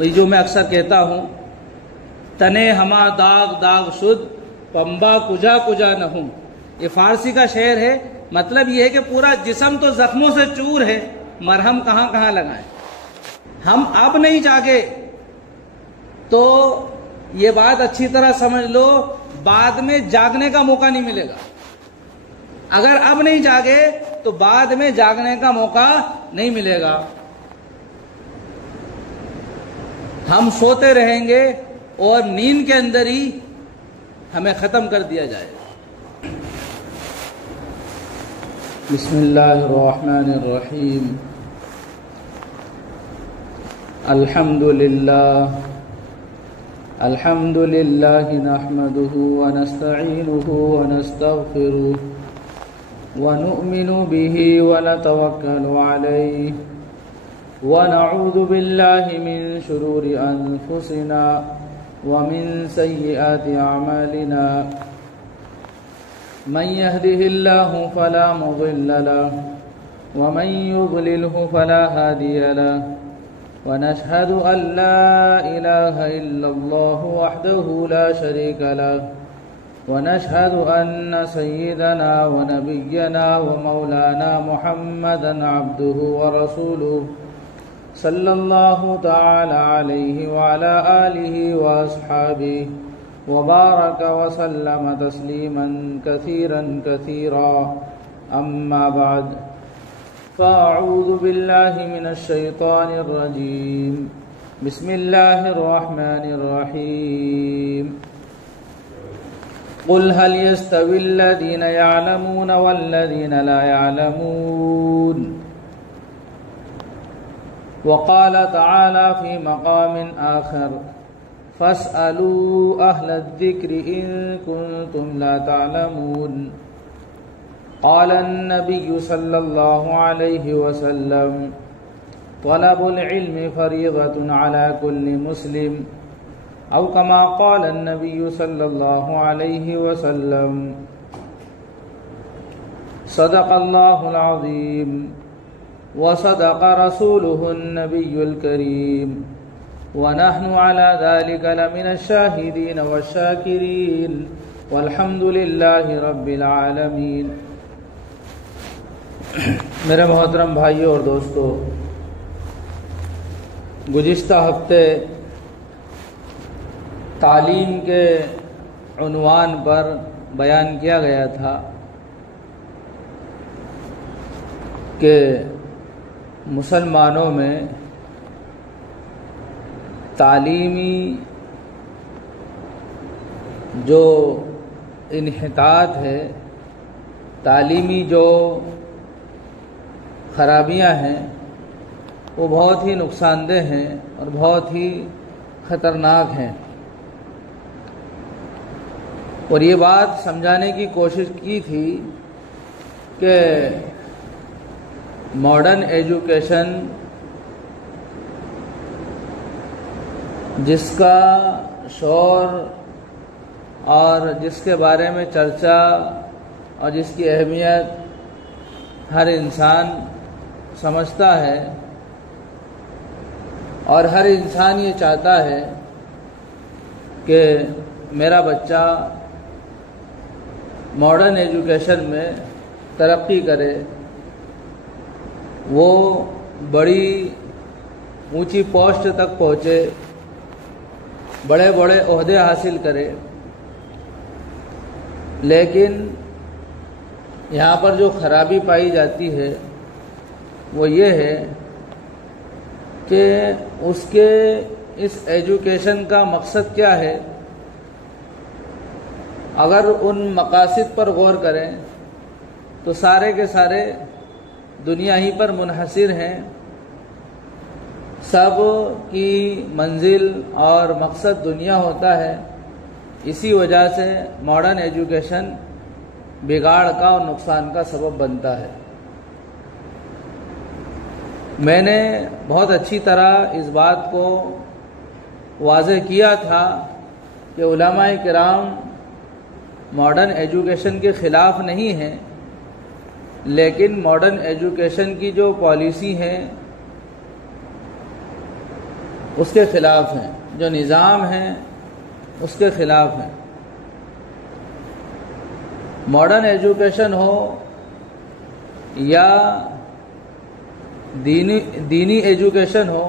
वही जो मैं अक्सर कहता हूँ, तने हमा दाग दाग शुद्ध पंबा कुजा कुजा न हूँ। ये फारसी का शेर है। मतलब ये है कि पूरा जिस्म तो जख्मों से चूर है, मरहम कहाँ कहाँ लगाएं। हम अब नहीं जागे तो ये बात अच्छी तरह समझ लो, बाद में जागने का मौका नहीं मिलेगा। अगर अब नहीं जागे तो बाद में जागने का मौका नहीं मिलेगा। हम सोते रहेंगे और नींद के अंदर ही हमें खत्म कर दिया जाएगा। बिस्मिल्लाहिर्रहमानिर्रहीम। अल्हम्दुलिल्लाह नहमदुहु व नस्तईनुहु व नस्तगफिरुह व नु'मिनु बिही व नतवक्कलु अलैहि व नऊज़ु बिल्लाहि मिन शुरूरि अनफुसिना व मिन सय्यिआति अमालिना। मन यहदिहिल्लाहु फला मुदिल्ल लहु व मन युद्लिलहु फला हादिय लहु व नशहदु अन ला इलाहा इल्लल्लाहु वहदहु ला शरीका लहु व नशहदु अन्न सय्यिदना व नबिय्यना व मौलाना मुहम्मदन अब्दुहु व रसूलुहु सल्लल्लाहु तआला अलैहि व अला आलिहि व अस्हाबिहि व बारक व सल्लम तस्लीमन कसीरन कसीरा। अम्मा बाद फ़अऊज़ु बिल्लाहि मिनश शैतानिर रजीम। बिस्मिल्लाहिर रहमानिर रहीम। क़ुल हल यस्तविल लज़ीना यअलमून वल्लज़ीना ला यअलमून। वक़ाल तआला फ़ी मक़ामिन आख़र फ़स्अलू अहलज़्ज़िक्रि इन कुन्तुम ला तअलमून। क़ाल अन्नबिय्यु सल्लल्लाहु अलैहि वसल्लम तलबुल इल्मि फ़रीज़तुन अला कुल्लि मुस्लिम औ कमा क़ाल अन्नबिय्यु सल्लल्लाहु अलैहि वसल्लम। सदक़ल्लाहुल अज़ीम व सदक़ रसूलुहुन नबियुल करीम व नहनु अला ज़ालिका लमिनश शाहिदीन वश्शाकिरीन वल्हम्दुलिल्लाहि रब्बिल आलमीन। मेरे मोहतरम भाइयों और दोस्तों, गुज़िश्ता हफ्ते तालीम के उन्वान पर बयान किया गया था कि मुसलमानों में तालीमी जो इन्हितात है, तालीमी जो खराबियां हैं, वो बहुत ही नुकसानदेह हैं और बहुत ही ख़तरनाक हैं। और ये बात समझाने की कोशिश की थी कि मॉडर्न एजुकेशन जिसका शौर और जिसके बारे में चर्चा और जिसकी अहमियत हर इंसान समझता है और हर इंसान ये चाहता है कि मेरा बच्चा मॉडर्न एजुकेशन में तरक्की करे, वो बड़ी ऊंची पोस्ट तक पहुँचे, बड़े बड़े ओहदे हासिल करे। लेकिन यहाँ पर जो खराबी पाई जाती है वो ये है कि उसके इस एजुकेशन का मकसद क्या है। अगर उन मकासद पर गौर करें तो सारे के सारे दुनिया ही पर मुनहसिर हैं। सब की मंजिल और मकसद दुनिया होता है। इसी वजह से मॉडर्न एजुकेशन बिगाड़ का और नुकसान का सबब बनता है। मैंने बहुत अच्छी तरह इस बात को वाज़ेह किया था कि उलमाए किराम मॉडर्न एजुकेशन के ख़िलाफ़ नहीं हैं, लेकिन मॉडर्न एजुकेशन की जो पॉलिसी है उसके ख़िलाफ़ हैं, जो निज़ाम हैं उसके ख़िलाफ़ हैं। मॉडर्न एजुकेशन हो या दीनी एजुकेशन हो,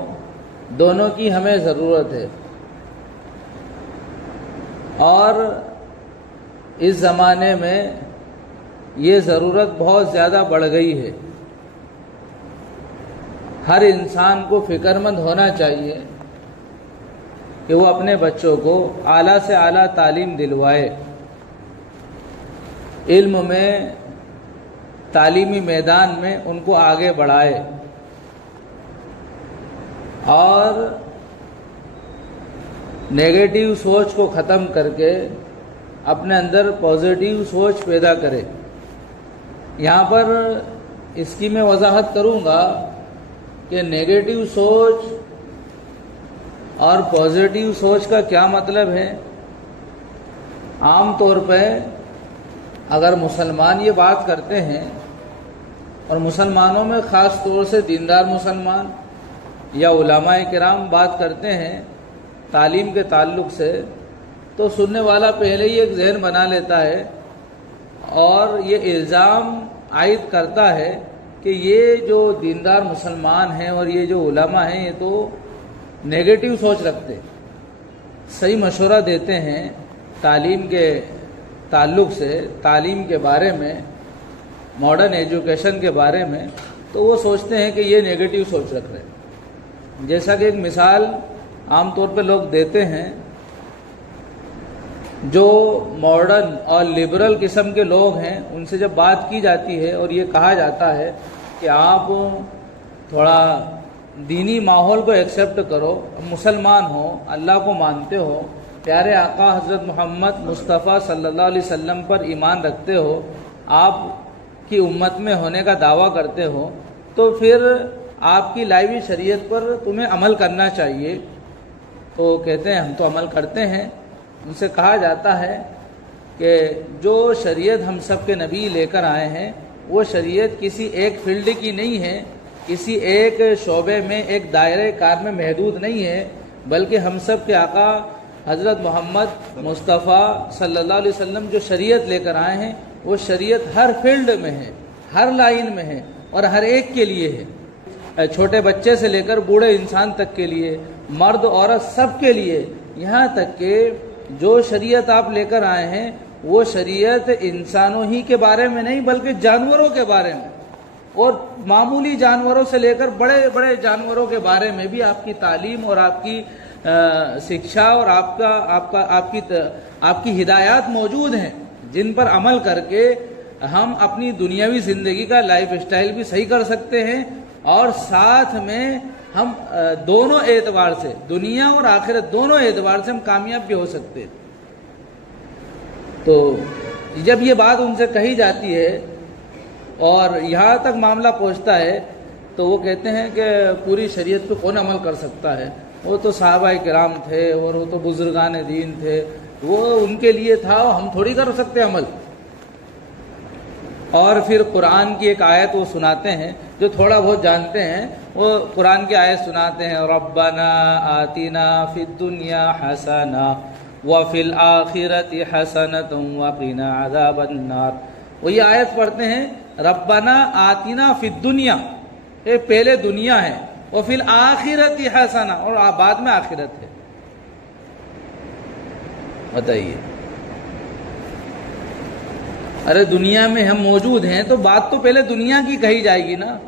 दोनों की हमें ज़रूरत है। और इस ज़माने में ये ज़रूरत बहुत ज़्यादा बढ़ गई है। हर इंसान को फ़िक्रमंद होना चाहिए कि वो अपने बच्चों को आला से आला तालीम दिलवाए, इल्म में, तालीमी मैदान में उनको आगे बढ़ाए और नेगेटिव सोच को ख़त्म करके अपने अंदर पॉजिटिव सोच पैदा करे। यहाँ पर इसकी मैं वजाहत करूँगा कि नेगेटिव सोच और पॉजिटिव सोच का क्या मतलब है। आम तौर पे अगर मुसलमान ये बात करते हैं, और मुसलमानों में ख़ास तौर से दीनदार मुसलमान या उलमाए किराम बात करते हैं तालीम के ताल्लुक़ से, तो सुनने वाला पहले ही एक ज़हन बना लेता है और ये इल्ज़ाम आयद करता है कि ये जो दीनदार मुसलमान हैं और ये जो उलमा हैं ये तो नेगेटिव सोच रखते, सही मशवरा देते हैं तालीम के ताल्लुक़ से, तालीम के बारे में, मॉडर्न एजुकेशन के बारे में, तो वो सोचते हैं कि ये नेगेटिव सोच रख रहे हैं। जैसा कि एक मिसाल आम तौर पे लोग देते हैं, जो मॉडर्न और लिबरल किस्म के लोग हैं उनसे जब बात की जाती है और ये कहा जाता है कि आप थोड़ा दीनी माहौल को एक्सेप्ट करो, मुसलमान हो, अल्लाह को मानते हो, प्यारे आका हज़रत मोहम्मद मुस्तफ़ा सल्लल्लाहु अलैहि वसल्लम पर ईमान रखते हो, आपकी उम्मत में होने का दावा करते हो, तो फिर आपकी लाइवी शरीयत पर तुम्हें अमल करना चाहिए। तो कहते हैं हम तो अमल करते हैं। उनसे कहा जाता है कि जो शरीयत हम सब के नबी लेकर आए हैं वो शरीयत किसी एक फील्ड की नहीं है, किसी एक शोबे में, एक दायरे कार में महदूद नहीं है, बल्कि हम सब के आका हज़रत मोहम्मद मुस्तफ़ा सल्लल्लाहु अलैहि वसल्लम जो शरीयत लेकर आए हैं वो शरीयत हर फील्ड में है, हर लाइन में है और हर एक के लिए है। छोटे बच्चे से लेकर बूढ़े इंसान तक के लिए, मर्द औरत सब के लिए, यहाँ तक कि जो शरीयत आप लेकर आए हैं वो शरीयत इंसानों ही के बारे में नहीं बल्कि जानवरों के बारे में, और मामूली जानवरों से लेकर बड़े बड़े जानवरों के बारे में भी आपकी तालीम और आपकी शिक्षा और आपकी हिदायत मौजूद हैं, जिन पर अमल करके हम अपनी दुनियावी ज़िंदगी का लाइफ स्टाइल भी सही कर सकते हैं और साथ में हम दोनों एतबार से, दुनिया और आखिरत दोनों एतबार से हम कामयाब भी हो सकते हैं। तो जब ये बात उनसे कही जाती है और यहाँ तक मामला पहुँचता है तो वो कहते हैं कि पूरी शरीयत पे कौन अमल कर सकता है, वो तो सहाबाए किराम थे और वो तो बुजुर्गान दीन थे, वो उनके लिए था, हम थोड़ी कर सकते अमल। और फिर कुरान की एक आयत वो सुनाते हैं, जो थोड़ा बहुत जानते हैं वो कुरान की आयत सुनाते हैं, रब्बना आतिना फिद दुनिया हसना व फिल आखिरति हसनतुम व क़िना अज़ाबन्नार। वो ये आयत पढ़ते हैं, रब्बना आतिना फिद दुनिया, ये पहले दुनिया है, व फिल आखिरति हसना, और बाद में आखिरत है। बताइए, अरे दुनिया में हम मौजूद हैं तो बात तो पहले दुनिया की कही जाएगी ना,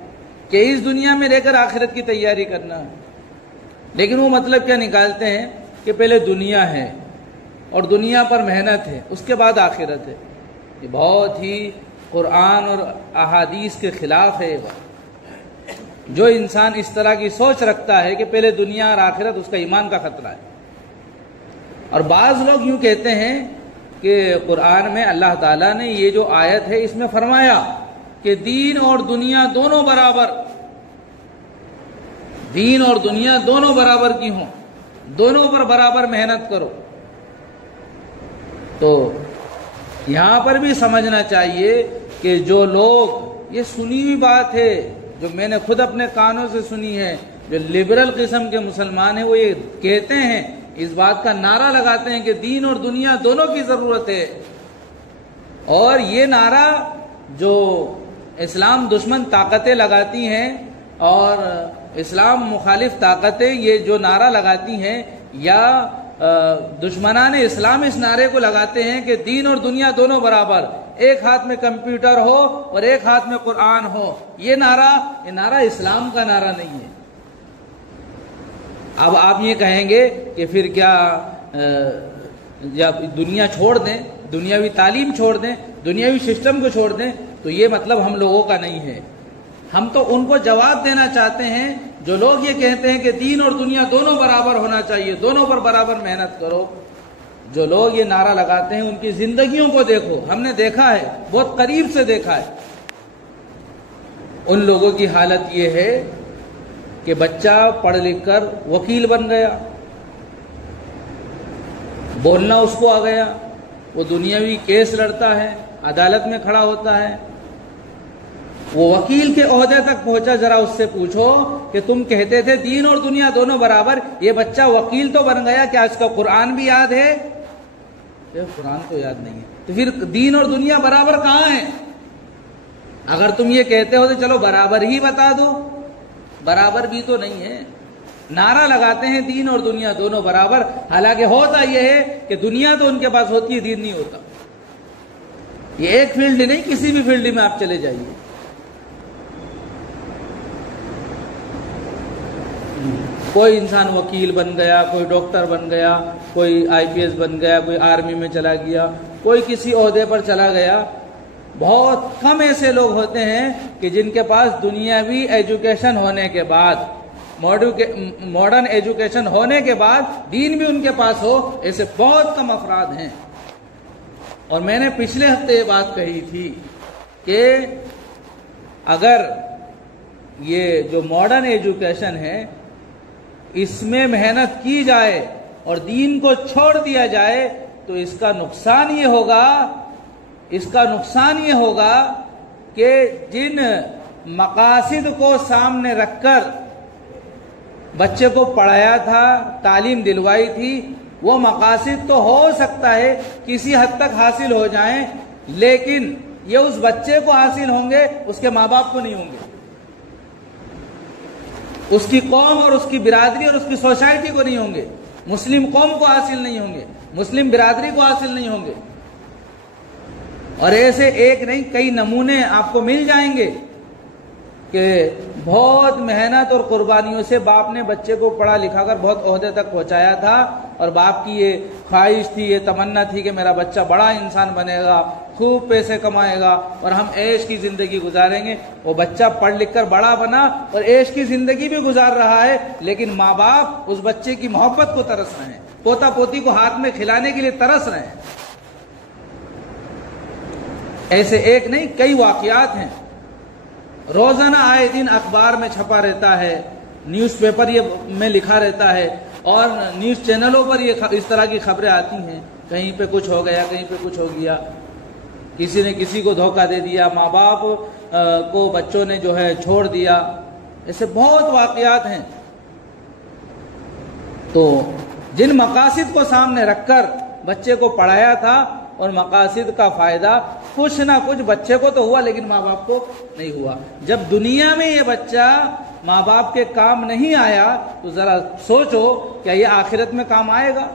कि इस दुनिया में रहकर आखिरत की तैयारी करना है। लेकिन वो मतलब क्या निकालते हैं कि पहले दुनिया है और दुनिया पर मेहनत है, उसके बाद आखिरत है। ये बहुत ही कुरान और अहादीस के खिलाफ है। जो इंसान इस तरह की सोच रखता है कि पहले दुनिया और आखिरत, उसका ईमान का खतरा है। और बाज़ लोग यूँ कहते हैं कि कुरान में अल्लाह ताला ने ये जो आयत है इसमें फरमाया कि दीन और दुनिया दोनों बराबर, दीन और दुनिया दोनों बराबर की हों, दोनों पर बराबर मेहनत करो। तो यहाँ पर भी समझना चाहिए कि जो लोग, ये सुनी हुई बात है जो मैंने खुद अपने कानों से सुनी है, जो लिबरल किस्म के मुसलमान हैं वो ये कहते हैं, इस बात का नारा लगाते हैं कि दीन और दुनिया दोनों की जरूरत है। और ये नारा जो इस्लाम दुश्मन ताकतें लगाती हैं और इस्लाम मुखालिफ ताकतें ये जो नारा लगाती हैं, या दुश्मनान इस्लाम इस नारे को लगाते हैं कि दीन और दुनिया दोनों बराबर, एक हाथ में कंप्यूटर हो और एक हाथ में कुरान हो, ये नारा इस्लाम का नारा नहीं है। अब आप ये कहेंगे कि फिर क्या जब दुनिया छोड़ दें, दुनियावी तालीम छोड़ दें, दुनियावी सिस्टम को छोड़ दें, तो ये मतलब हम लोगों का नहीं है। हम तो उनको जवाब देना चाहते हैं जो लोग ये कहते हैं कि दीन और दुनिया दोनों बराबर होना चाहिए, दोनों पर बराबर मेहनत करो। जो लोग ये नारा लगाते हैं उनकी जिंदगियों को देखो, हमने देखा है, बहुत करीब से देखा है। उन लोगों की हालत ये है कि बच्चा पढ़ लिख कर वकील बन गया, बोलना उसको आ गया, वो दुनियावी केस लड़ता है, अदालत में खड़ा होता है, वो वकील के ओहदे तक पहुंचा। जरा उससे पूछो कि तुम कहते थे दीन और दुनिया दोनों बराबर, ये बच्चा वकील तो बन गया, क्या इसका कुरान भी याद है? कुरान तो याद नहीं है, तो फिर दीन और दुनिया बराबर कहां है? अगर तुम ये कहते हो तो चलो बराबर ही बता दो, बराबर भी तो नहीं है। नारा लगाते हैं दीन और दुनिया दोनों बराबर, हालांकि होता यह है कि दुनिया तो उनके पास होती है, दीन नहीं होता। ये एक फील्ड नहीं, किसी भी फील्ड में आप चले जाइए। कोई इंसान वकील बन गया, कोई डॉक्टर बन गया, कोई आईपीएस बन गया, कोई आर्मी में चला गया, कोई किसी ओहदे पर चला गया। बहुत कम ऐसे लोग होते हैं कि जिनके पास दुनियावी एजुकेशन होने के बाद, मॉडर्न एजुकेशन होने के बाद दीन भी उनके पास हो, ऐसे बहुत कम अफराद हैं। और मैंने पिछले हफ्ते ये बात कही थी कि अगर ये जो मॉडर्न एजुकेशन है इसमें मेहनत की जाए और दीन को छोड़ दिया जाए तो इसका नुकसान ये होगा कि जिन मकासिद को सामने रखकर बच्चे को पढ़ाया था, तालीम दिलवाई थी, वो मकासिद तो हो सकता है किसी हद तक हासिल हो जाएं, लेकिन ये उस बच्चे को हासिल होंगे, उसके माँ बाप को नहीं होंगे, उसकी कौम और उसकी बिरादरी और उसकी सोसाइटी को नहीं होंगे, मुस्लिम कौम को हासिल नहीं होंगे, मुस्लिम बिरादरी को हासिल नहीं होंगे। और ऐसे एक नहीं कई नमूने आपको मिल जाएंगे कि बहुत मेहनत और कुर्बानियों से बाप ने बच्चे को पढ़ा लिखा कर बहुत ओहदे तक पहुंचाया था, और बाप की ये ख्वाहिश थी, ये तमन्ना थी कि मेरा बच्चा बड़ा इंसान बनेगा, खूब पैसे कमाएगा और हम ऐश की जिंदगी गुजारेंगे। वो बच्चा पढ़ लिख कर बड़ा बना और ऐश की जिंदगी भी गुजार रहा है, लेकिन माँ बाप उस बच्चे की मोहब्बत को तरस रहे हैं, पोता पोती को हाथ में खिलाने के लिए तरस रहे हैं। ऐसे एक नहीं कई वाकयात हैं, रोजाना आए दिन अखबार में छपा रहता है, न्यूज़पेपर ये में लिखा रहता है, और न्यूज़ चैनलों पर ये इस तरह की खबरें आती हैं, कहीं पे कुछ हो गया, कहीं पे कुछ हो गया, किसी ने किसी को धोखा दे दिया, माँ बाप को बच्चों ने जो है छोड़ दिया। ऐसे बहुत वाकयात हैं। तो जिन मकासिद को सामने रखकर बच्चे को पढ़ाया था और मकासिद का फायदा कुछ ना कुछ बच्चे को तो हुआ, लेकिन माँ बाप को नहीं हुआ। जब दुनिया में ये बच्चा माँ बाप के काम नहीं आया तो जरा सोचो क्या ये आखिरत में काम आएगा?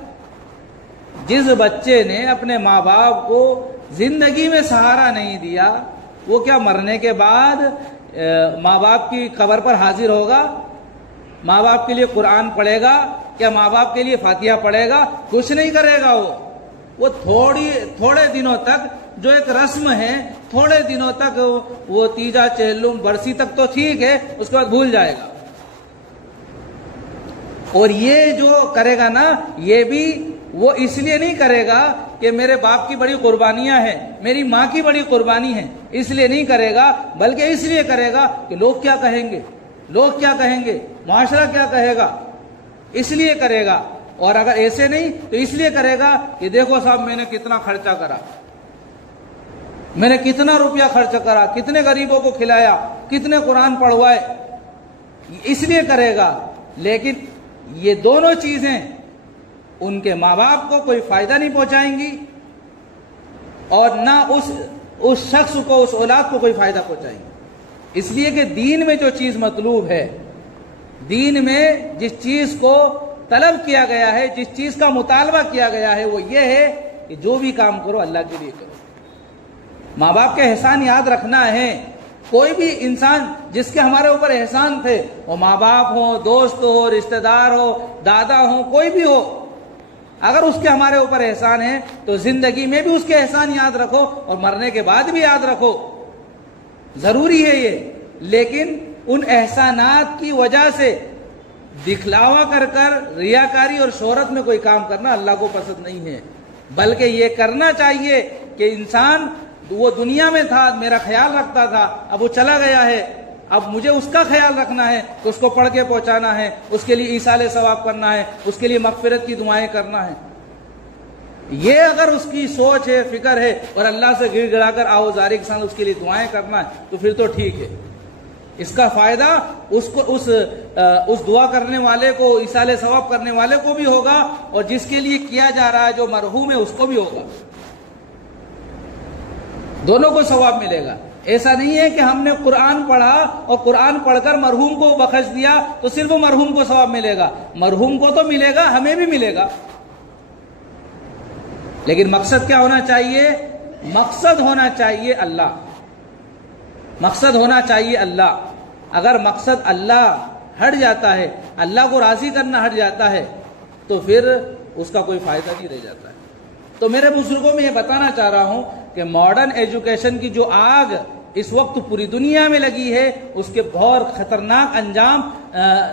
जिस बच्चे ने अपने माँ बाप को जिंदगी में सहारा नहीं दिया, वो क्या मरने के बाद माँ बाप की कब्र पर हाजिर होगा? माँ बाप के लिए कुरान पढ़ेगा? क्या माँ बाप के लिए फातिहा पढ़ेगा? कुछ नहीं करेगा। वो थोड़े दिनों तक जो एक रस्म है, थोड़े दिनों तक वो तीजा चेहलुम बरसी तक तो ठीक है, उसके बाद भूल जाएगा। और ये जो करेगा ना, ये भी वो इसलिए नहीं करेगा कि मेरे बाप की बड़ी कुर्बानियां हैं, मेरी माँ की बड़ी कुर्बानी है, इसलिए नहीं करेगा, बल्कि इसलिए करेगा कि लोग क्या कहेंगे, लोग क्या कहेंगे, मुआशरा क्या कहेगा, इसलिए करेगा। और अगर ऐसे नहीं तो इसलिए करेगा कि देखो साहब मैंने कितना खर्चा करा, मैंने कितना रुपया खर्च करा, कितने गरीबों को खिलाया, कितने कुरान पढ़वाए, इसलिए करेगा, लेकिन ये दोनों चीजें उनके माँ बाप को कोई फायदा नहीं पहुंचाएंगी और ना उस शख्स को, उस औलाद को कोई फायदा पहुंचाएंगी। इसलिए कि दीन में जो चीज मतलूब है, दीन में जिस चीज को तलब किया गया है, जिस चीज का मुतालबा किया गया है, वो ये है कि जो भी काम करो अल्लाह के लिए करो। माँ बाप के एहसान याद रखना है। कोई भी इंसान जिसके हमारे ऊपर एहसान थे, वो माँ बाप हो, दोस्त हो, रिश्तेदार हो, दादा हो, कोई भी हो, अगर उसके हमारे ऊपर एहसान है तो जिंदगी में भी उसके एहसान याद रखो और मरने के बाद भी याद रखो, जरूरी है ये। लेकिन उन एहसानात की वजह से दिखलावा कर कर रियाकारी और शोहरत में कोई काम करना अल्लाह को पसंद नहीं है। बल्कि ये करना चाहिए कि इंसान, वो दुनिया में था, मेरा ख्याल रखता था, अब वो चला गया है, अब मुझे उसका ख्याल रखना है, तो उसको पढ़ के पहुंचाना है, उसके लिए ईसाले सवाब करना है, उसके लिए मगफिरत की दुआएं करना है। ये अगर उसकी सोच है, फिक्र है और अल्लाह से गिड़गिड़ाकर आओजारी के साथ उसके लिए दुआएं करना है, तो फिर तो ठीक है। इसका फायदा उसको, उस दुआ करने वाले को, ईसाले सवाब करने वाले को भी होगा और जिसके लिए किया जा रहा है, जो मरहूम है, उसको भी होगा। दोनों को सवाब मिलेगा। ऐसा नहीं है कि हमने कुरान पढ़ा और कुरान पढ़कर मरहूम को बख्श दिया तो सिर्फ मरहूम को सवाब मिलेगा। मरहूम को तो मिलेगा, हमें भी मिलेगा। लेकिन मकसद क्या होना चाहिए? मकसद होना चाहिए अल्लाह, मकसद होना चाहिए अल्लाह। अगर मकसद अल्लाह हट जाता है, अल्लाह को राजी करना हट जाता है, तो फिर उसका कोई फायदा नहीं रह जाता है। तो मेरे बुजुर्गों में ये बताना चाह रहा हूं कि मॉडर्न एजुकेशन की जो आग इस वक्त पूरी दुनिया में लगी है, उसके बहुत खतरनाक अंजाम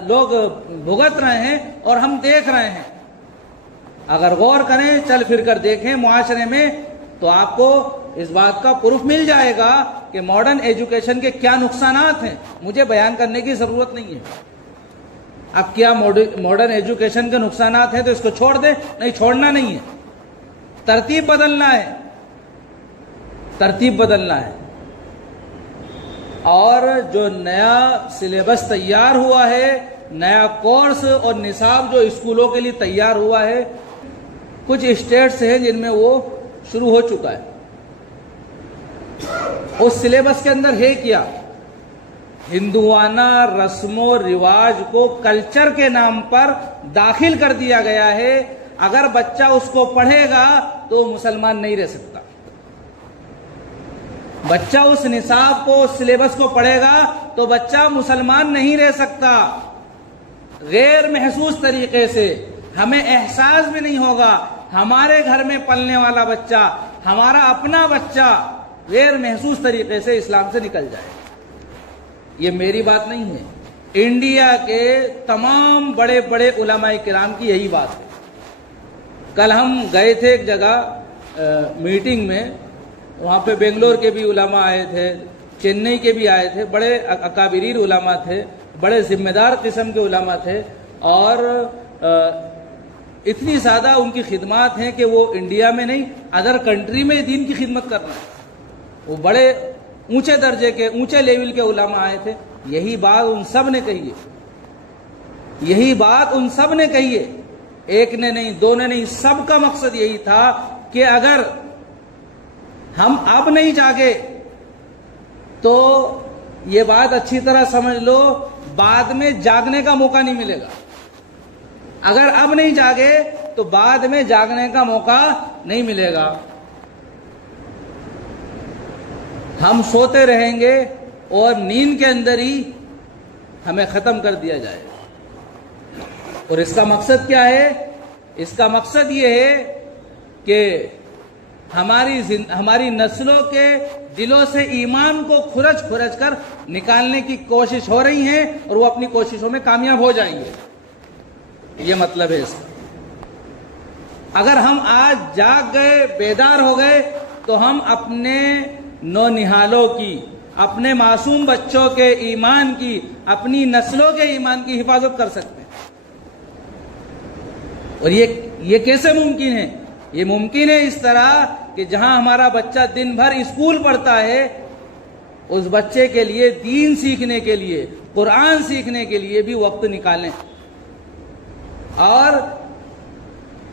लोग भुगत रहे हैं और हम देख रहे हैं। अगर गौर करें, चल फिर कर देखें मुआशरे में, तो आपको इस बात का प्रूफ मिल जाएगा कि मॉडर्न एजुकेशन के क्या नुकसानात हैं। मुझे बयान करने की जरूरत नहीं है। अब क्या मॉडर्न एजुकेशन के नुकसानात हैं तो इसको छोड़ दे? नहीं, छोड़ना नहीं है, तरतीब बदलना है, तरतीब बदलना है। और जो नया सिलेबस तैयार हुआ है, नया कोर्स और निसाब जो स्कूलों के लिए तैयार हुआ है, कुछ स्टेट्स हैं जिनमें वो शुरू हो चुका है। उस सिलेबस के अंदर है क्या? हिंदुआना रस्मों रिवाज को कल्चर के नाम पर दाखिल कर दिया गया है। अगर बच्चा उसको पढ़ेगा तो मुसलमान नहीं रह सकता। बच्चा उस निसाब को, उस सिलेबस को पढ़ेगा तो बच्चा मुसलमान नहीं रह सकता। गैर महसूस तरीके से, हमें एहसास भी नहीं होगा। हमारे घर में पलने वाला बच्चा, हमारा अपना बच्चा गैर महसूस तरीके से इस्लाम से निकल जाए। ये मेरी बात नहीं है, इंडिया के तमाम बड़े बड़े उलमाए किराम की यही बात है। कल हम गए थे एक जगह मीटिंग में, वहाँ पे बेंगलोर के भी उलमा आए थे, चेन्नई के भी आए थे, बड़े अकाबिरीन उलमा थे, बड़े जिम्मेदार किस्म के उलमा थे और इतनी ज़्यादा उनकी खिदमत हैं कि वो इंडिया में नहीं, अदर कंट्री में दीन की खिदमत कर रहे हैं। वो बड़े ऊंचे दर्जे के, ऊंचे लेवल के उलमा आए थे। यही बात उन सब ने कही है, यही बात उन सब ने कही है। एक ने नहीं, दो ने नहीं, सबका मकसद यही था कि अगर हम अब नहीं जागे तो ये बात अच्छी तरह समझ लो, बाद में जागने का मौका नहीं मिलेगा। अगर अब नहीं जागे तो बाद में जागने का मौका नहीं मिलेगा। हम सोते रहेंगे और नींद के अंदर ही हमें खत्म कर दिया जाएगा। और इसका मकसद क्या है? इसका मकसद ये है कि हमारी नस्लों के दिलों से ईमान को खुरच खुरच कर निकालने की कोशिश हो रही है और वो अपनी कोशिशों में कामयाब हो जाएंगे। ये मतलब है इसका। अगर हम आज जाग गए, बेदार हो गए, तो हम अपने नौनिहालों की, अपने मासूम बच्चों के ईमान की, अपनी नस्लों के ईमान की हिफाजत कर सकते हैं। और ये कैसे मुमकिन है? ये मुमकिन है इस तरह कि जहां हमारा बच्चा दिन भर स्कूल पढ़ता है, उस बच्चे के लिए दीन सीखने के लिए, कुरान सीखने के लिए भी वक्त निकालें। और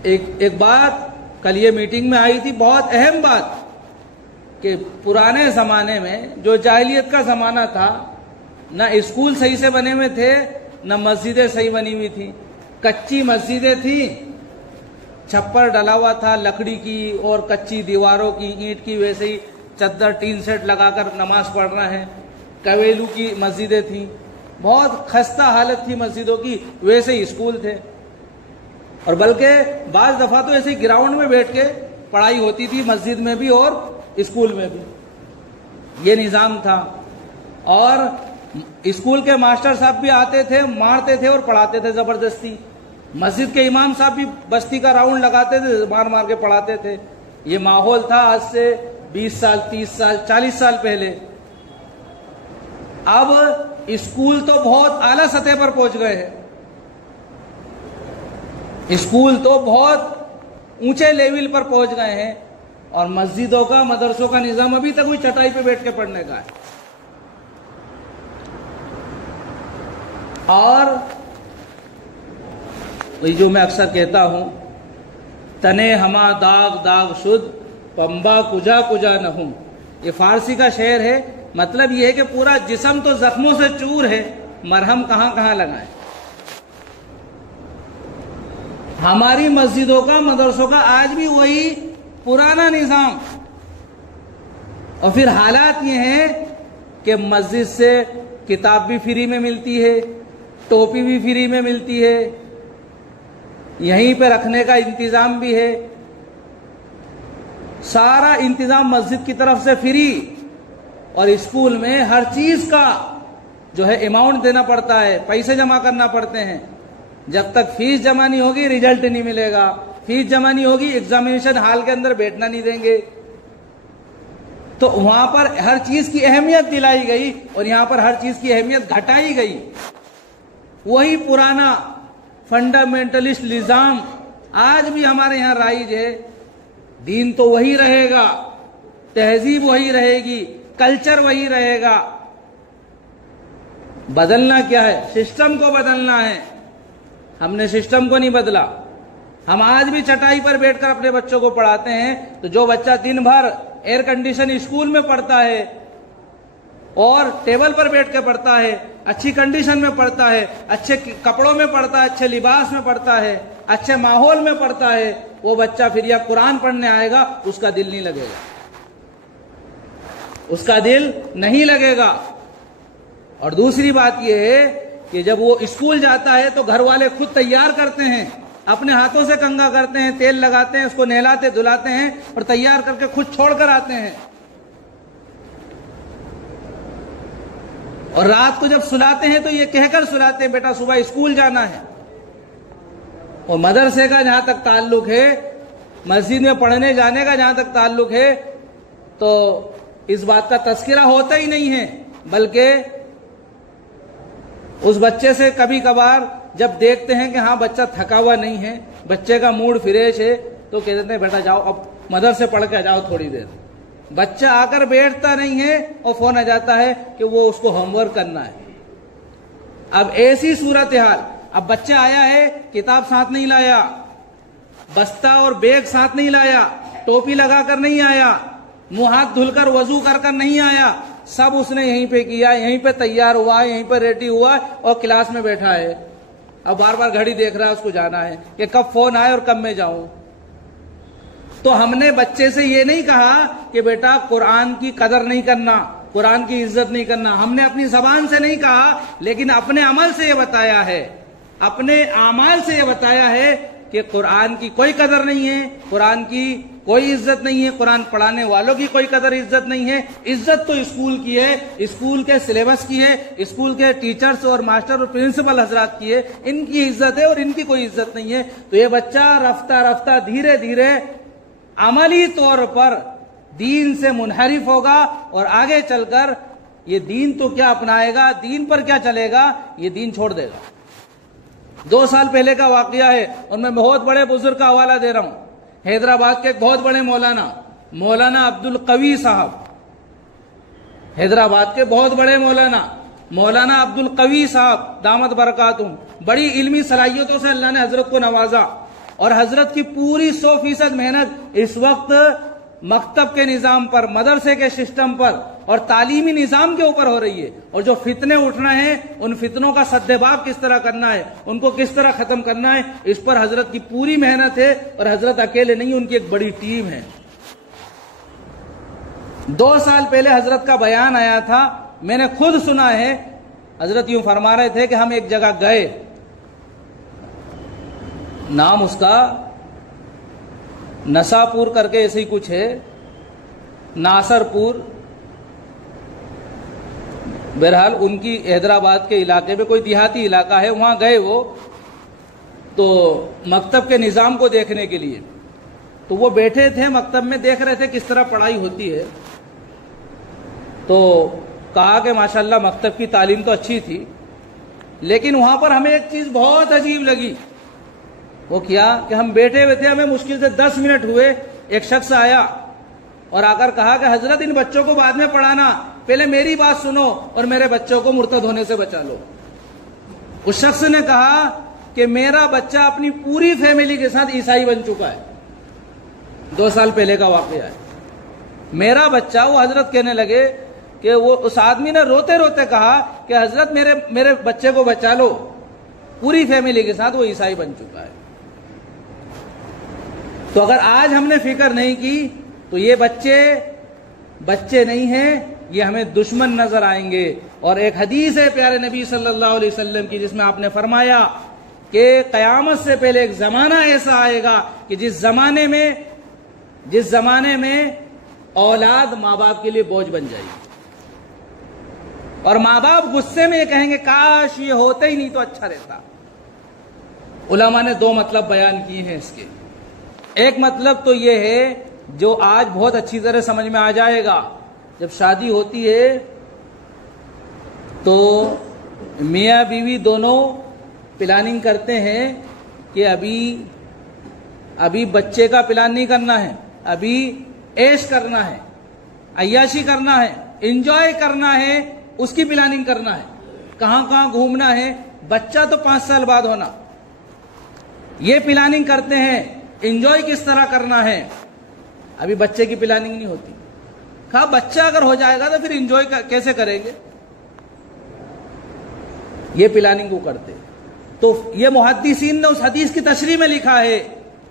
एक बात कल ये मीटिंग में आई थी, बहुत अहम बात, कि पुराने ज़माने में जो जाहिलियत का ज़माना था, ना स्कूल सही से बने हुए थे, ना मस्जिदें सही बनी हुई थी। कच्ची मस्जिदें थी, छप्पर डला हुआ था लकड़ी की और कच्ची दीवारों की, ईंट की, वैसे ही चद्दर टीन सेट लगाकर नमाज पढ़ना है। कवेलू की मस्जिदें थी, बहुत खस्ता हालत थी मस्जिदों की, वैसे ही स्कूल थे। और बल्कि बाज दफा तो ऐसे ग्राउंड में बैठ के पढ़ाई होती थी, मस्जिद में भी और स्कूल में भी, ये निज़ाम था। और स्कूल के मास्टर साहब भी आते थे, मारते थे और पढ़ाते थे जबरदस्ती। मस्जिद के इमाम साहब भी बस्ती का राउंड लगाते थे, मार मार के पढ़ाते थे। ये माहौल था आज से 20 साल, 30 साल, 40 साल पहले। अब स्कूल तो बहुत आला सतह पर पहुंच गए हैं, स्कूल तो बहुत ऊंचे लेवल पर पहुंच गए हैं, और मस्जिदों का, मदरसों का निजाम अभी तक वही चटाई पे बैठ के पढ़ने का है। और वही जो मैं अक्सर कहता हूं, तने हमा दाग दाग शुद्ध, पंबा कुजा कुजा नहुं, ये फारसी का शेर है। मतलब ये है कि पूरा जिस्म तो जख्मों से चूर है, मरहम कहां कहां लगाएं। हमारी मस्जिदों का, मदरसों का आज भी वही पुराना निजाम। और फिर हालात ये हैं कि मस्जिद से किताब भी फ्री में मिलती है, टोपी भी फ्री में मिलती है, यहीं पे रखने का इंतजाम भी है, सारा इंतजाम मस्जिद की तरफ से फ्री। और स्कूल में हर चीज का जो है अमाउंट देना पड़ता है, पैसे जमा करना पड़ते हैं। जब तक फीस जमा नहीं होगी रिजल्ट नहीं मिलेगा, फीस जमा नहीं होगी एग्जामिनेशन हॉल के अंदर बैठना नहीं देंगे। तो वहां पर हर चीज की अहमियत दिलाई गई और यहां पर हर चीज की अहमियत घटाई गई। वही पुराना फंडामेंटलिस्ट निजाम आज भी हमारे यहां राइज है। दीन तो वही रहेगा, तहजीब वही रहेगी, कल्चर वही रहेगा। बदलना क्या है? सिस्टम को बदलना है। हमने सिस्टम को नहीं बदला। हम आज भी चटाई पर बैठकर अपने बच्चों को पढ़ाते हैं, तो जो बच्चा दिन भर एयर कंडीशन स्कूल में पढ़ता है और टेबल पर बैठ के पढ़ता है, अच्छी कंडीशन में पढ़ता है, अच्छे कपड़ों में पढ़ता है, अच्छे लिबास में पढ़ता है, अच्छे माहौल में पढ़ता है, वो बच्चा फिर या कुरान पढ़ने आएगा, उसका दिल नहीं लगेगा, उसका दिल नहीं लगेगा। और दूसरी बात यह है कि जब वो स्कूल जाता है तो घर वाले खुद तैयार करते हैं, अपने हाथों से कंघा करते हैं, तेल लगाते हैं, उसको नहलाते धुलाते हैं और तैयार करके खुद छोड़कर आते हैं। और रात को जब सुलाते हैं तो ये कहकर सुलाते हैं, बेटा सुबह स्कूल जाना है। और मदरसे का जहां तक ताल्लुक है, मस्जिद में पढ़ने जाने का जहां तक ताल्लुक है, तो इस बात का तस्करा होता ही नहीं है। बल्कि उस बच्चे से कभी कभार जब देखते हैं कि हाँ बच्चा थका हुआ नहीं है, बच्चे का मूड फ्रेश है, तो कह देते हैं बेटा जाओ अब मदरसे पढ़ के जाओ थोड़ी देर। बच्चा आकर बैठता नहीं है और फोन आ जाता है कि वो उसको होमवर्क करना है। अब ऐसी सूरत हाल, अब बच्चा आया है, किताब साथ नहीं लाया, बस्ता और बैग साथ नहीं लाया, टोपी लगाकर नहीं आया, मुंह हाथ धुलकर वजू कर नहीं आया, सब उसने यहीं पे किया, यहीं पे तैयार हुआ, यहीं पे रेडी हुआ और क्लास में बैठा है। अब बार बार घड़ी देख रहा है, उसको जाना है कि कब फोन आए और कब मैं जाऊं। तो हमने बच्चे से ये नहीं कहा कि बेटा कुरान की कदर नहीं करना, कुरान की इज्जत नहीं करना। हमने अपनी जबान से नहीं कहा, लेकिन अपने अमल से ये बताया है, अपने अमाल से ये बताया है कि कुरान की कोई कदर नहीं है, कुरान की कोई इज्जत नहीं है, कुरान पढ़ाने वालों की कोई कदर इज्जत नहीं है। इज्जत तो स्कूल की है, स्कूल के सिलेबस की है, स्कूल के टीचर्स और मास्टर और प्रिंसिपल हजरात की है, इनकी इज्जत है और इनकी कोई इज्जत नहीं है। तो ये बच्चा रफ्ता रफ्ता धीरे धीरे अमली तौर पर दीन से मुनहरिफ होगा और आगे चलकर ये दीन तो क्या अपनाएगा, दीन पर क्या चलेगा, ये दीन छोड़ देगा। 2 साल पहले का वाकया है और मैं बहुत बड़े बुजुर्ग का हवाला दे रहा हूं। हैदराबाद के एक बहुत बड़े मौलाना अब्दुल कवी साहब, हैदराबाद के बहुत बड़े मौलाना अब्दुल कवी साहब दामद बरकातुम, बड़ी इल्मी सलाहियतों से अल्लाह ने हजरत को नवाजा और हजरत की पूरी 100% मेहनत इस वक्त मकतब के निजाम पर, मदरसे के सिस्टम पर और तालीमी निजाम के ऊपर हो रही है। और जो फितने उठ रहे हैं उन फितनों का सद्देबाब किस तरह करना है, उनको किस तरह खत्म करना है, इस पर हजरत की पूरी मेहनत है। और हजरत अकेले नहीं, उनकी एक बड़ी टीम है। 2 साल पहले हजरत का बयान आया था, मैंने खुद सुना है। हजरत यूं फरमा रहे थे कि हम एक जगह गए, नाम उसका नसापुर करके ऐसे ही कुछ है, नासरपुर, बहरहाल उनकी हैदराबाद के इलाके में कोई देहाती इलाका है, वहां गए वो तो मकतब के निजाम को देखने के लिए। तो वो बैठे थे मकतब में, देख रहे थे किस तरह पढ़ाई होती है। तो कहा कि माशाल्लाह मकतब की तालीम तो अच्छी थी, लेकिन वहां पर हमें एक चीज बहुत अजीब लगी। वो क्या कि हम बैठे हुए थे, हमें मुश्किल से 10 मिनट हुए, एक शख्स आया और आकर कहा कि हजरत इन बच्चों को बाद में पढ़ाना, पहले मेरी बात सुनो और मेरे बच्चों को मुर्तद होने से बचा लो। उस शख्स ने कहा कि मेरा बच्चा अपनी पूरी फैमिली के साथ ईसाई बन चुका है, 2 साल पहले का वाकया है। मेरा बच्चा, वो हजरत कहने लगे कि वो उस आदमी ने रोते रोते कहा कि हजरत मेरे बच्चे को बचा लो, पूरी फैमिली के साथ वो ईसाई बन चुका है। तो अगर आज हमने फिक्र नहीं की तो ये बच्चे नहीं हैं, ये हमें दुश्मन नजर आएंगे। और एक हदीस है प्यारे नबी सल्लल्लाहु अलैहि वसल्लम की, जिसमें आपने फरमाया कि कयामत से पहले एक जमाना ऐसा आएगा कि जिस जमाने में औलाद माँ बाप के लिए बोझ बन जाएगी और माँ बाप गुस्से में ये कहेंगे काश ये होते ही नहीं तो अच्छा रहता। उलमा ने 2 मतलब बयान किए हैं इसके। एक मतलब तो ये है जो आज बहुत अच्छी तरह समझ में आ जाएगा, जब शादी होती है तो मियाँ बीवी दोनों प्लानिंग करते हैं कि अभी बच्चे का प्लान नहीं करना है, अभी ऐश करना है, अय्याशी करना है, एंजॉय करना है, उसकी प्लानिंग करना है, कहां कहां घूमना है, बच्चा तो 5 साल बाद होना, ये प्लानिंग करते हैं। एंजॉय किस तरह करना है, अभी बच्चे की प्लानिंग नहीं होती। कहा बच्चा अगर हो जाएगा तो फिर एंजॉय कैसे करेंगे, ये प्लानिंग वो करते। तो ये मुहद्दिसीन ने उस हदीस की तशरीह में लिखा है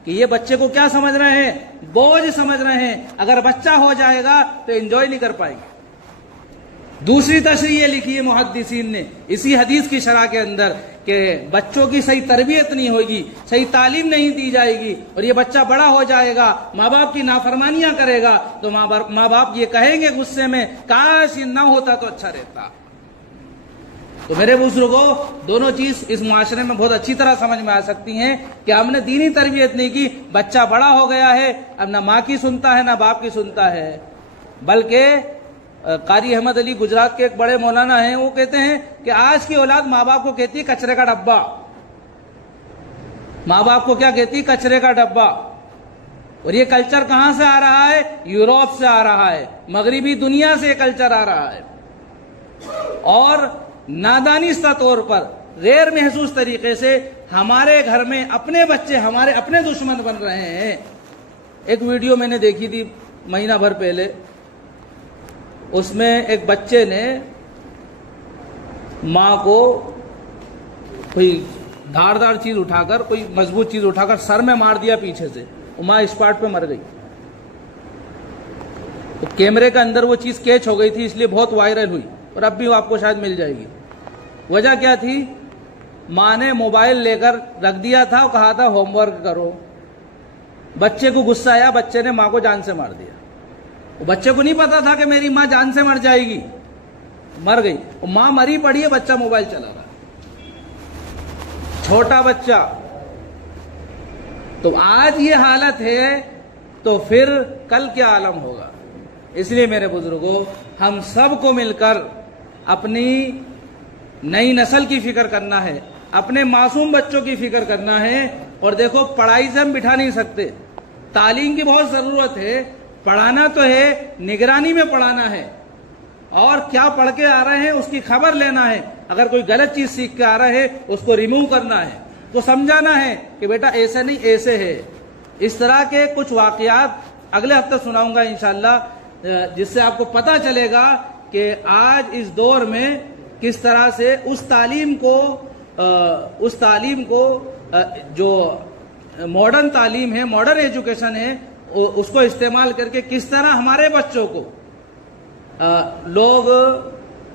कि ये बच्चे को क्या समझ रहे हैं, बोझ समझ रहे हैं। अगर बच्चा हो जाएगा तो एंजॉय नहीं कर पाएंगे। दूसरी तशरीह ये लिखी है मुहद्दिसीन ने इसी हदीस की शरह के अंदर कि बच्चों की सही तरबियत नहीं होगी, सही तालीम नहीं दी जाएगी और ये बच्चा बड़ा हो जाएगा, माँ बाप की नाफरमानियां करेगा, तो माँ बाप ये कहेंगे गुस्से में काश ये ना होता तो अच्छा रहता। तो मेरे बुजुर्गों, दोनों चीज इस मुआशरे में बहुत अच्छी तरह समझ में आ सकती हैं कि हमने दीनी तरबियत नहीं की, बच्चा बड़ा हो गया है, अब ना माँ की सुनता है ना बाप की सुनता है। बल्कि कारी अहमद अली गुजरात के एक बड़े मौलाना हैं, वो कहते हैं कि आज की औलाद माँ बाप को कहती है कचरे का डब्बा। माँ बाप को क्या कहती है, कचरे का डब्बा। और ये कल्चर कहां से आ रहा है, यूरोप से आ रहा है, मगरिबी दुनिया से कल्चर आ रहा है। और नादानिस्ता तौर पर गैर महसूस तरीके से हमारे घर में अपने बच्चे हमारे अपने दुश्मन बन रहे हैं। एक वीडियो मैंने देखी थी महीना भर पहले, उसमें एक बच्चे ने माँ को कोई धारदार चीज उठाकर, कोई मजबूत चीज उठाकर सर में मार दिया पीछे से, माँ स्पॉट पे मर गई। तो कैमरे के अंदर वो चीज कैच हो गई थी, इसलिए बहुत वायरल हुई और अब भी आपको शायद मिल जाएगी। वजह क्या थी, माँ ने मोबाइल लेकर रख दिया था और कहा था होमवर्क करो। बच्चे को गुस्सा आया, बच्चे ने माँ को जान से मार दिया। बच्चे को नहीं पता था कि मेरी माँ जान से मर जाएगी, मर गई। माँ मरी पड़ी है, बच्चा मोबाइल चला रहा, छोटा बच्चा। तो आज ये हालत है तो फिर कल क्या आलम होगा। इसलिए मेरे बुजुर्गों, हम सबको मिलकर अपनी नई नस्ल की फिक्र करना है, अपने मासूम बच्चों की फिक्र करना है। और देखो, पढ़ाई से हम बिठा नहीं सकते, तालीम की बहुत जरूरत है। पढ़ाना तो है, निगरानी में पढ़ाना है। और क्या पढ़ के आ रहे हैं उसकी खबर लेना है। अगर कोई गलत चीज सीख के आ रहे हैं उसको रिमूव करना है, तो समझाना है कि बेटा ऐसे नहीं ऐसे है। इस तरह के कुछ वाकयात अगले हफ्ते सुनाऊंगा इंशाअल्लाह, जिससे आपको पता चलेगा कि आज इस दौर में किस तरह से उस तालीम को जो मॉडर्न तालीम है, मॉडर्न एजुकेशन है, उसको इस्तेमाल करके किस तरह हमारे बच्चों को लोग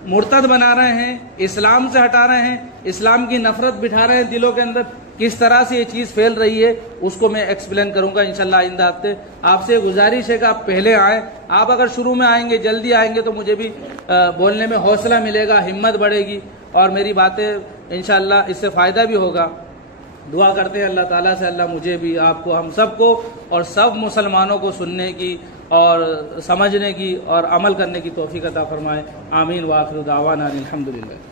मुर्तद बना रहे हैं, इस्लाम से हटा रहे हैं, इस्लाम की नफरत बिठा रहे हैं दिलों के अंदर। किस तरह से ये चीज़ फैल रही है उसको मैं एक्सप्लेन करूंगा इंशाल्लाह आइंदा हफ्ते। आपसे गुजारिश है कि आप पहले आएँ। आप अगर शुरू में आएंगे, जल्दी आएंगे, तो मुझे भी बोलने में हौसला मिलेगा, हिम्मत बढ़ेगी और मेरी बातें इंशाल्लाह इससे फ़ायदा भी होगा। दुआ करते हैं अल्लाह ताला से, अल्लाह मुझे भी, आपको, हम सबको और सब मुसलमानों को सुनने की और समझने की और अमल करने की तौफीक अता फरमाए। आमीन व आखिर दावाना अनिल हम्दुलिल्लाह।